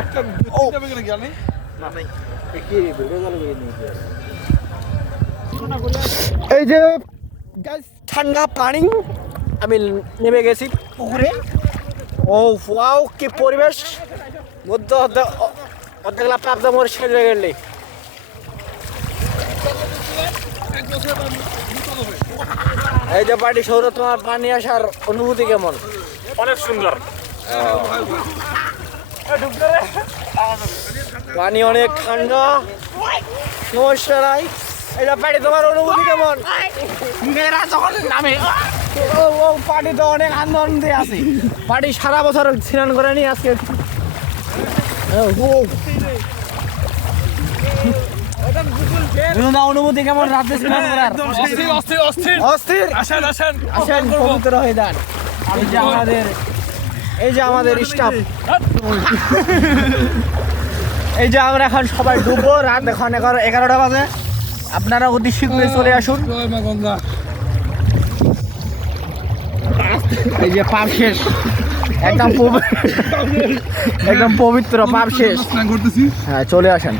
একটা গেলে এই যে ঠান্ডা পানি আমি নেমে গেছি পুকুরে। ও ওয়াও কি পরিবেশ, মধ্য অর্ধেকলা পাবদা মোর সেরে গেলে। এই যে পার্টি সৌর, তোমার পানি আসার অনুভূতি কেমন? অনেক সুন্দর, পানি অনেক ঠান্ডা, সমস্যা নাই। এটা পার্টি তোমার অনুভূতি কেমন? যখন নামে ও পার্টি তো অনেক আনন্দে আছে। পার্টি সারা বছর স্নান করে নি আজকে। অনুভূতি কেমন রাতে স্নান করার? অস্থির। আসেন পবিত্র হয়ে যান। এই যে আমাদের স্টাফ, এই যে আমরা এখন সবাই ডুববো। রাত এখন 11টা বাজে। আপনারা অতি শীঘ্রই চলে আসুন। এই যে পাপ শেষ, একদম পবিত্র পাপ শেষ। হ্যাঁ, চলে আসেন।